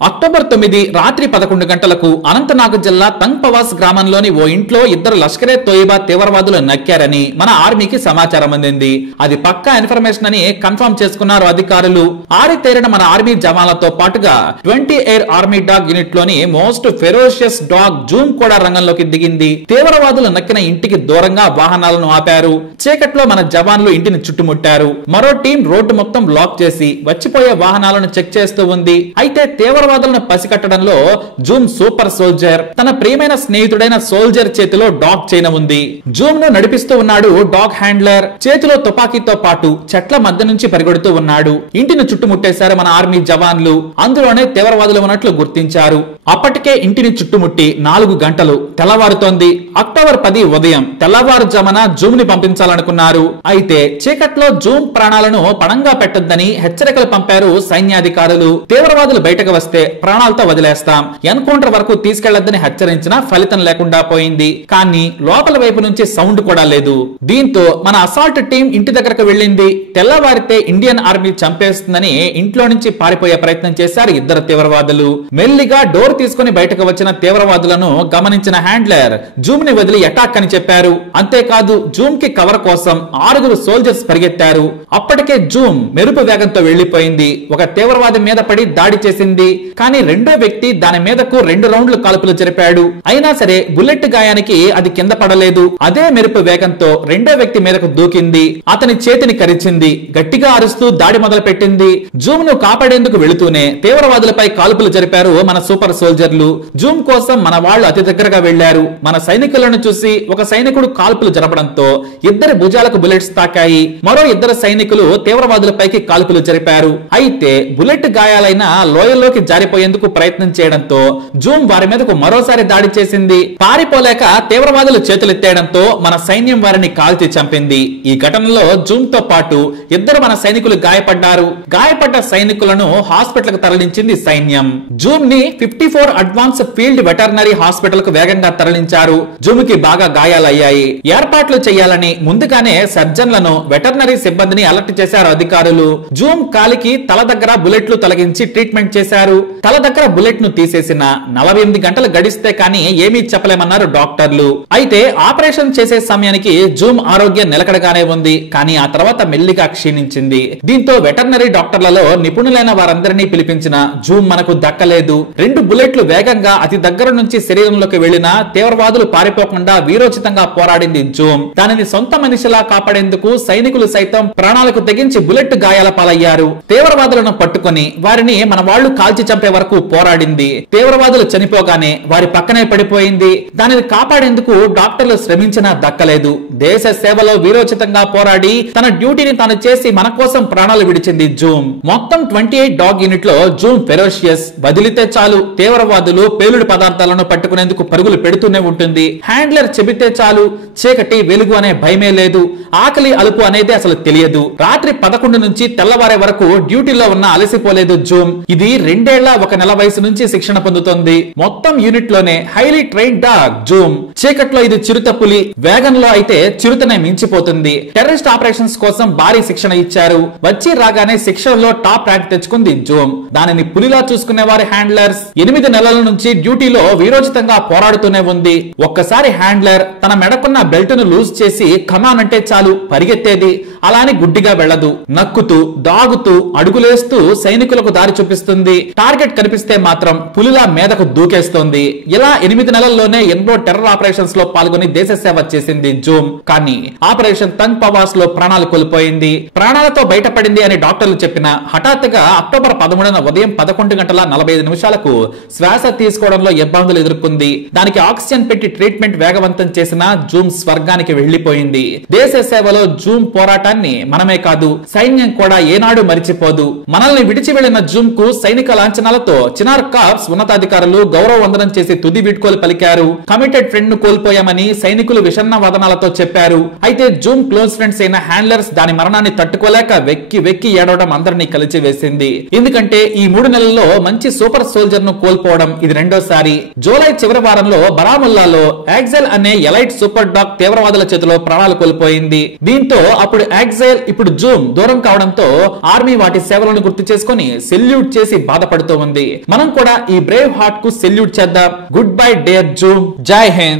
October 9 రాత్రి 11 గంటలకు అనంతనాగ్ జిల్లా తంగ్పవాస్ గ్రామంలోని ఓ ఇంట్లో ఇద్దరు లష్కరే తోయిబా తీవ్రవాదులు నక్కారని మన ఆర్మీకి సమాచారం అందింది. అది పక్కా ఇన్ఫర్మేషన్ అని కన్ఫర్మ్ చేసుకున్నారు అధికారులు. ఆరితేరిన మన ఆర్మీ జవాన్లతో పాటుగా 20 ఎయిర్ ఆర్మీ డాగ్ యూనిట్ లోని మోస్ట్ ఫెరోషియస్ డాగ్ జూమ్ కూడా రంగంలోకి దిగింది. తీవ్రవాదులు నక్కిన ఇంటికి దూరంగా వాహనాలను ఆపారు. చీకట్లో మన జవాన్లు ఇంటిని చుట్టుముట్టారు. మరో టీం రోడ్డు మొత్తం బ్లాక్ చేసి వచ్చిపోయే వాహనాలను చెక్ చేస్తూ ఉంది. అయితే తీవ్రవాదులను పసికట్టడంలో జూమ్ సూపర్ సోల్జర్ తన ప్రియమైన స్నేహితుడైన సోల్జర్ చేతిలో డాగ్ చైన్ ఉంది. జూమ్ ను నడిపిస్తూ ఉన్నాడు డాగ్ హ్యాండ్లర్. చేతిలో తుపాకీతో పాటు చెట్ల మధ్య నుంచి పరిగెడుతూ ఉన్నాడు. ఇంటిని చుట్టుముట్టేశారు మన ఆర్మీ జవాన్లు. అందులోనే తీవ్రవాదులు ఉన్నట్లు గుర్తించారు. అప్పటికే ఇంటిని చుట్టుముట్టి 4 గంటలు తెల్లవారుతోంది. అక్టోబర్ 10 ఉదయం తెల్లవారుజామున జూమ్ ని పంపించాలనుకున్నారు. అయితే చీకట్లో జూమ్ ప్రాణాలను పణంగా పెట్టొద్దని హెచ్చరికలు పంపారు సైన్యాధికారులు. తీవ్రవాదులు బయటకు వస్తే ప్రాణాలతో వదిలేస్తాం, ఎన్కౌంటర్ వరకు తీసుకెళ్లొద్దని హెచ్చరించినా ఫలితం లేకుండా పోయింది. కానీ లోపల వైపు నుంచి సౌండ్ కూడా లేదు. దీంతో మన అసాల్ట్ టీం ఇంటి దగ్గరకు వెళ్ళింది. తెల్లవారితే ఇండియన్ ఆర్మీ చంపేస్తుందని ఇంట్లో నుంచి పారిపోయే ప్రయత్నం చేశారు ఇద్దరు తీవ్రవాదులు. మెల్లిగా డోర్ తీసుకుని బయటకు వచ్చిన తీవ్రవాదులను గమనించిన హ్యాండ్లర్ జూమ్ ని వదిలి అటాక్ అని చెప్పారు. అంతేకాదు జూమ్ కి కవర్ కోసం 6 సోల్జర్స్ పరిగెత్తారు. అప్పటికే జూమ్ మెరుపు వేగంతో వెళ్లిపోయింది. ఒక తీవ్రవాది మీద పడి దాడి చేసింది. కానీ రెండో వ్యక్తి దాని మీదకు 2 రౌండ్లు కాల్పులు జరిపాడు. అయినా సరే బుల్లెట్ గాయానికి అది కింద పడలేదు. అదే మెరుపు వేగంతో రెండో వ్యక్తి మీదకు దూకింది. అతని చేతిని కరిచింది. గట్టిగా అరుస్తూ దాడి మొదలు పెట్టింది. జూమ్ ను కాపాడేందుకు వెళుతూనే తీవ్రవాదులపై కాల్పులు జరిపారు మన సూపర్ సోల్జర్లు. జూమ్ కోసం మన వాళ్ళు అతి దగ్గరగా వెళ్లారు. మన సైనికులను చూసి ఒక సైనికుడు కాల్పులు జరపడంతో ఇద్దరి భుజాలకు బుల్లెట్స్ తాకాయి. మరో 2 సైనికులు తీవ్రవాదులపైకి కాల్పులు జరిపారు. అయితే బుల్లెట్ గాయాలైన లోయల్లోకి జారిపోయేందుకు ప్రయత్నం చేయడంతో జూమ్ వారి మీదకు మరోసారి దాడి చేసింది. పారిపోలేక తీవ్రవాదులు చేతులెత్తేయడంతో మన సైన్యం వారిని కాల్చి చంపింది. ఈ ఘటనలో జూమ్ తో పాటు 2 మన సైనికులు గాయపడ్డారు. గాయపడ్డ సైనికులను హాస్పిటల్ కు తరలించింది సైన్యం. జూమ్ ని 54 అడ్వాన్స్ ఫీల్డ్ వెటర్నరీ హాస్పిటల్ కు వేగంగా తరలించారు. జూమ్ కి బాగా గాయాలయ్యాయి. ఏర్పాట్లు చేయాలని ముందుగానే సర్జన్లను వెటర్నరీ సిబ్బందిని అలర్ట్ చేశారు అధికారులు. జూమ్ కాలికి తల దగ్గర బుల్లెట్లు తొలగించి ట్రీట్మెంట్ చేశారు. తల దగ్గర బుల్లెట్ ను తీసేసిన 48 గంటలు గడిస్తే కానీ ఏమీ చెప్పలేమన్నారు డాక్టర్లు. అయితే ఆపరేషన్ చేసే సమయానికి జూమ్ ఆరోగ్యం నిలకడగానే ఉంది. కానీ ఆ తర్వాత మెల్లిగా క్షీణించింది. దీంతో వెటర్నరీ డాక్టర్లలో నిపుణులైన వారందరినీ పిలిపించిన జూమ్ మనకు దక్కలేదు. 2 బుల్లెట్లు వేగంగా అతి దగ్గర నుంచి శరీరంలోకి వెళ్లిన తీవ్రవాదులు పారిపోకుండా వీరోచితంగా పోరాడింది జూమ్. దానిని సొంత మనిషిలా కాపాడేందుకు సైనికులు సైతం ప్రాణాలకు తెగించి బుల్లెట్ గాయాల పాలయ్యారు. తీవ్రవాదులను పట్టుకొని వారిని మన వాళ్ళు కాల్చి చంపే వరకు పోరాడింది. తీవ్రవాదులు చనిపోగానే వారి పక్కనే పడిపోయింది. దానిని కాపాడేందుకు డాక్టర్లు శ్రమించినా దక్కలేదు. దేశ సేవలో వీరోచితంగా పోరాడి తన డ్యూటీని తాను చేసి మన కోసం ప్రాణాలు విడిచింది జూమ్. మొత్తం 28 డాగ్ యూనిట్ లో జూమ్ ఫెరోషియస్. వదిలితే చాలు తీవ్రవాదులు పేలుడు పదార్థాలను పట్టుకునేందుకు పరుగులు పెడుతూనే ఉంటుంది. హ్యాండ్లర్ చెబితే చాలు చీకటి వెలుగు అనే భయమే లేదు. ఆకలి అలుపు అనేది అసలు తెలియదు. రాత్రి 11 నుంచి తెల్లవారే వరకు డ్యూటీలో ఉన్న అలసిపోలేదు జూమ్. ఇది 2 ఏళ్ల 1 నెల వయసు నుంచి శిక్షణ పొందుతోంది. మొత్తం యూనిట్ లోనే హైలీ ట్రైన్డ్ డాగ్ జూమ్. చీకట్లో ఇది చిరుత పులి, వేగంలో అయితే చిరుతనే మించిపోతుంది. టెర్రరిస్ట్ ఆపరేషన్స్ కోసం భారీ శిక్షణ ఇచ్చారు. వచ్చి రాగానే శిక్షణలో టాప్ ర్యాంక్ తెచ్చుకుంది జూమ్. దానిని పులిలా చూసుకునే వారి హ్యాండ్లర్స్. 8 నెలల నుంచి డ్యూటీలో వీరోచితంగా పోరాడుతూనే ఉంది. ఒక్కసారి హ్యాండ్లర్ తన మెడకున్న బెల్ట్ ను లూజ్ చేసి కమాన్ అంటే చాలు పరిగెత్తేది. అలాని గుడ్డిగా వెళ్లదు. నక్కుతూ దాగుతూ అడుగులేస్తూ సైనికులకు దారి చూపిస్తుంది. టార్గెట్ కనిపిస్తే మాత్రం పులిలా మీదకు దూకేస్తోంది. ఇలా 8 నెలల్లోనే ఎన్నో టెర్రర్ ఆపరేషన్స్ లో పాల్గొని దేశ సేవ చేసింది జూమ్. కానీ ఆపరేషన్ తంగ్పవాస్ లో ప్రాణాలు కోల్పోయింది. ప్రాణాలతో బయటపడింది అని డాక్టర్లు చెప్పిన హఠాత్తుగా అక్టోబర్ 13న ఉదయం 11:45 శ్వాస తీసుకోవడంలో ఇబ్బందులు ఎదుర్కొంది. దానికి ఆక్సిజన్ పెట్టి ట్రీట్మెంట్ వేగవంతం చేసిన జూమ్ స్వర్గానికి వెళ్లిపోయింది. దేశ సేవలో జూమ్ పోరాటాన్ని మనమే కాదు సైన్యం కూడా ఏనాడు మరిచిపోదు. మనల్ని విడిచి వెళ్లిన జూమ్ కు సైనిక లాంఛనాలతో చినార్ కార్ప్స్ ఉన్నతాధికారులు గౌరవ వందనం చేసి తుది వీడ్కోలు పలికారు. కమిటెడ్ ఫ్రెండ్ ను కోల్పోయామని సైనికులు విషన్న వదనాలతో చెప్పారు. అయితే జూమ్ క్లోజ్ ఫ్రెండ్స్ అయిన హ్యాండ్లర్స్ దాని మరణాన్ని తట్టుకోలేక వెక్కి వెక్కి ఏడవడం అందరినీ కలిసి వేసింది. ఎందుకంటే ఈ 3 నెలల్లో మంచి సూపర్ సోల్జర్ ను కోల్పోవడం ఇది రెండోసారి. జూలై చివరి వారంలో బరాముల్లాలో యాక్సెల్ అనే ఎలైట్ సూపర్ డాగ్ తీవ్రవాదుల చేతిలో ప్రాణాలు కోల్పోయింది. దీంతో అప్పుడు ఎగ్జైల్ ఇప్పుడు జూమ్ దూరం కావడంతో ఆర్మీ వాటి సేవలను గుర్తు చేసుకుని సెల్యూట్ చేసి బాధపడుతూ ఉంది. మనం కూడా ఈ బ్రేవ్ హార్ట్ కు సెల్యూట్ చేద్దాం. Good bye dear Zoom. జై హింద్.